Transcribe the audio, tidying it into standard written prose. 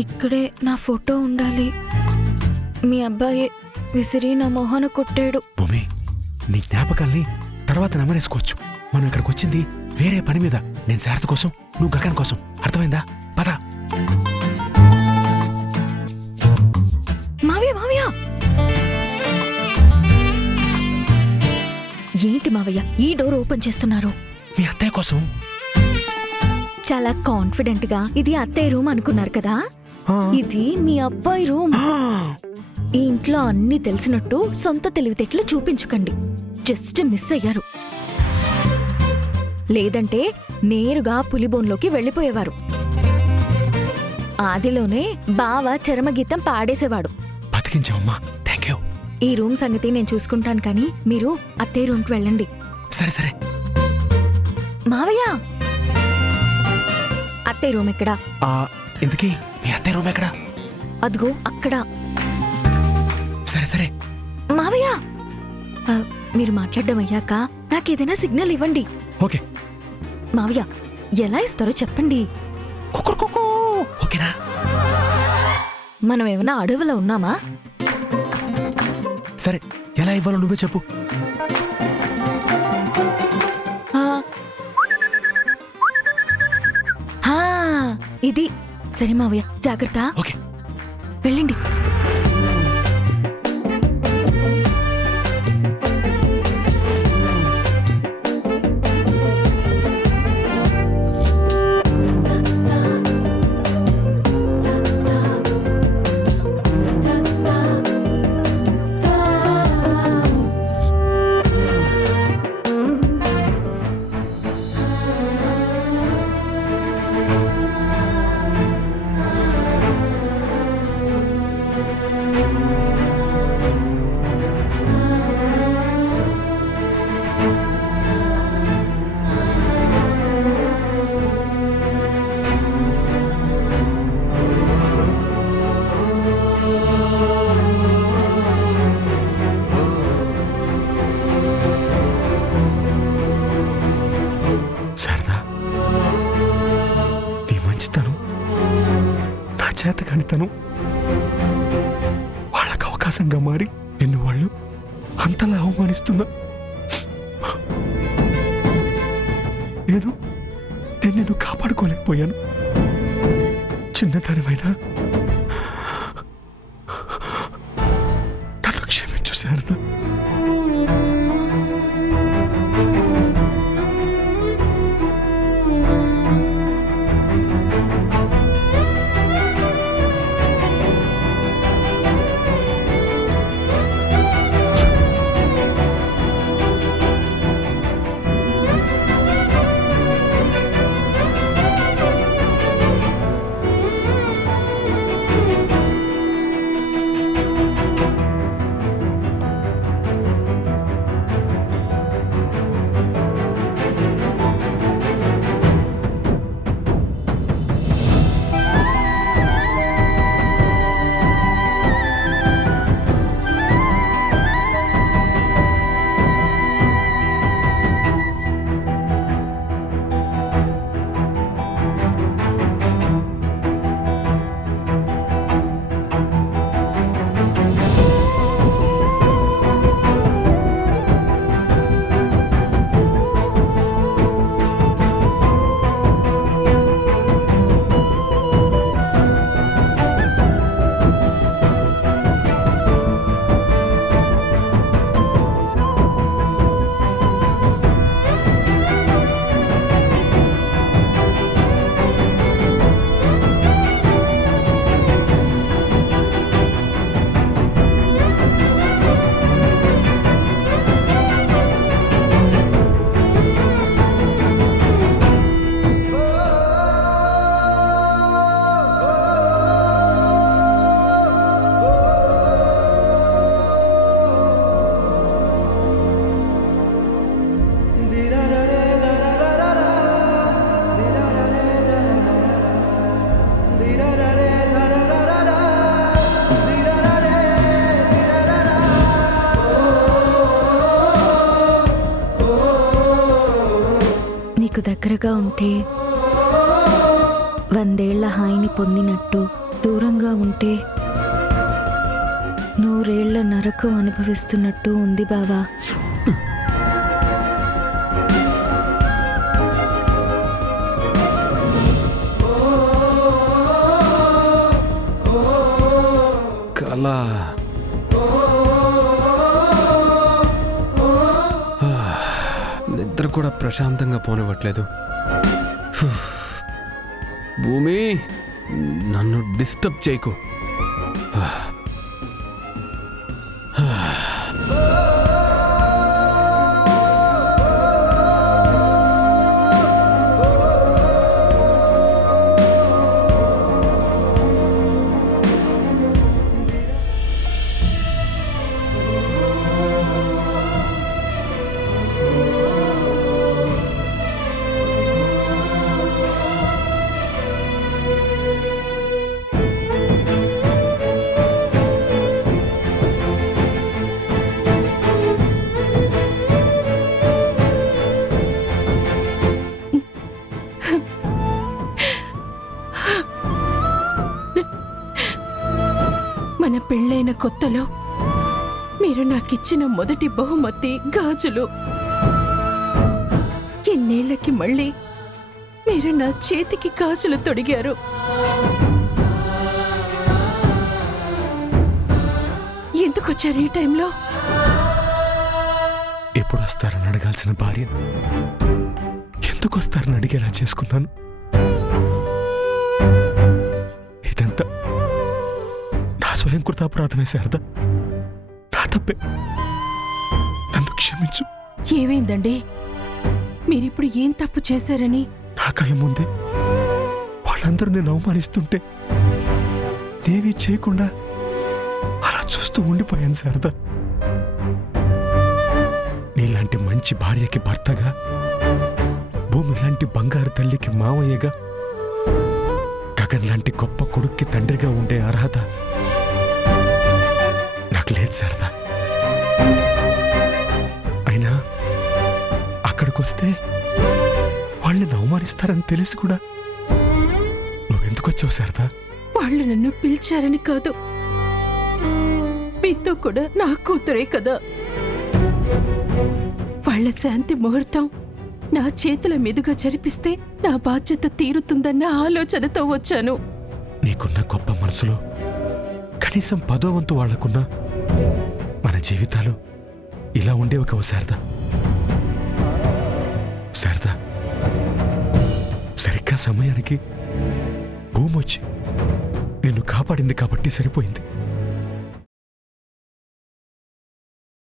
ఇక్కడే నా ఫోటో ఉండాలి. మీ అబ్బాయి విసిరి నా మొహాన కొట్టాడు. భూమి, నీ జ్ఞాపకాల్ని తర్వాత నమ్మరేసుకోవచ్చు. మనం ఇక్కడికి వచ్చింది వేరే పని మీద. నేను శారద కోసం, నువ్వు గగన్ కోసం. అర్థమైందా? పద. మావయ్య మావయ్య, ఏంటి మావయ్య ఈ డోర్ ఓపెన్ చేస్తున్నారు? మీ అత్తయ్య కోసం. చాలా కాన్ఫిడెంట్ గా ఇది అత్తయ్య రూమ్ అనుకున్నారు కదా, ఇది మీ అబ్బాయి రూమ్. ఈ ఇంట్లో అన్ని తెలిసినట్టు సొంత తెలివితేటలు చూపించకండి. జస్ట్ మిస్ అయ్యారు. లేదంటే నేరుగా పులిబోన్లోకి వెళ్లిపోయేవారు. ఆదిలోనే బావ చరమగీతం పాడేసేవాడు. బతికించావమ్మా, థాంక్యూ. ఈ రూమ్ సంగతి నేను చూసుకుంటాను, కానీ మీరు అత్తయ్య రూమ్కి వెళ్ళండి. సరే సరే. మావయ్య, అత్తయ్య రూమ్ ఎక్కడా? ఇంతకీ మీ అత్తయ్య రూమ్ ఎక్కడా? అదిగో అక్కడ. సరే సరే. మావయ్య, మీరు మాట్లాడడం అయ్యాక నాకేదైనా సిగ్నల్ ఇవ్వండి. ఓకే. మావయ్య, ఎలా ఇస్తారో చెప్పండి. ఓకేనా? మనం ఏమైనా అడవిలో ఉన్నామా? సరే, ఎలా ఇవ్వాలో నువ్వే చెప్పు. ఇది సరే మావయ్య, జాగ్రత్త. ఓకే, వెళ్ళండి. చేతకానితనం వాళ్ళకు అవకాశంగా మారి నిన్ను వాళ్ళు అంతలా అవమానిస్తున్నా. నేను నిన్ను కాపాడుకోలేకపోయాను. చిన్నతనమైనా నన్ను క్షమించు శారద. నీకు దగ్గరగా ఉంటే 100 ఏళ్ల హాయిని పొందినట్టు దూరంగా ఉంటే 100 ఏళ్ల నరకం అనుభవిస్తున్నట్టు ఉంది బావా. కళ నిద్ర కూడా ప్రశాంతంగా పోనివ్వట్లేదు. భూమి, నన్ను డిస్టర్బ్ చేయకు. మన పెళ్ళైన కొత్తలో మీరు నాకిచ్చిన మొదటి బహుమతి గాజులు. ఎన్నేళ్లకి మళ్ళీ మీరు నా చేతికి గాజులు తొడిగారు. ఎందుకు వచ్చారు ఈ టైంలో? ఎప్పుడు వస్తారని అడగాల్సిన భార్య ఎందుకు వస్తారని అడిగేలా చేసుకున్నాను. ఇదంతా నా స్వయం కృతాపరాధమే శారద. నా తప్పే, నన్ను క్షమించు. ఏమైందండి? మీరిప్పుడు ఏం తప్పు చేశారని? నా కళ్ళ ముందే వాళ్ళందరూ నేను అవమానిస్తుంటే నేవీ చేయకుండా అలా చూస్తూ ఉండిపోయాను శారద. నీలాంటి మంచి భార్యకి భర్తగా, భూమి లాంటి బంగారు తల్లికి మావయ్యగా, గగన్ లాంటి గొప్ప కొడుక్కి తండ్రిగా ఉండే అర్హత నాకు లేదు శారద. అయినా అక్కడికొస్తే వాళ్ళని అవమానిస్తారని తెలిసి కూడా నువ్వెందుకు వచ్చావు శారదా? వాళ్ళు నన్ను పిలిచారని కాదు, మీతో కూడా నా కూతురే కదా. వాళ్ళ శాంతి ముహూర్తం నా చేతుల మీదుగా జరిపిస్తే నా బాధ్యత తీరుతుందన్న ఆలోచనతో వచ్చాను. నీకున్న గొప్ప మనసులో కనీసం 10వ వంతు వాళ్లకున్నా మన జీవితాలు ఇలా ఉండేవి కావు శారదా. శారదా, సరిగ్గా సమయానికి భూమి వచ్చి నిన్ను కాపాడింది కాబట్టి సరిపోయింది.